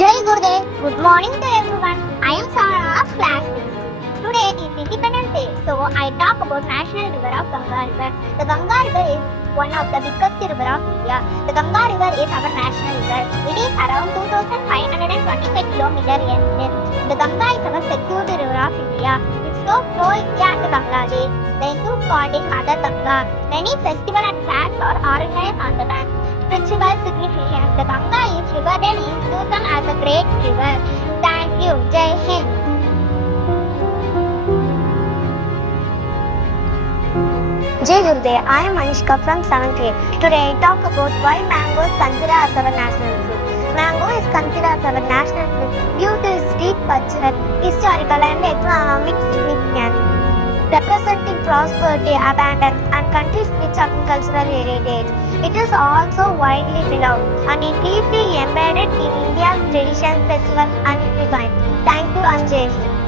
Jai Gurudev, good morning to everyone. I am Sarah of class 6. Today is Independence Day, so I talk about National River of Ganga River. The Ganga River is one of the biggest river of India. The Ganga River is our national river. It is around 2,525 kilometers in length. The Ganga is our secured river of India. Its flow India and Bangladesh. The Hindus call it Mother Ganga. Many festivals and fairs are organized on the bank. Spiritual significance. The Ganga is regarded in Hinduism as a great river. Thank you. Jai Hind. Jai Gurudev, I am Anishka from 7th grade. Today I talk about why mango is considered as our national fruit. Mango is considered as our national fruit due to its deep cultural, historical and economic significance, representing prosperity, abundance and country's rich agricultural heritage. It is also widely beloved and is deeply embedded in India's traditions, festivals and design. Thank you, Anjay.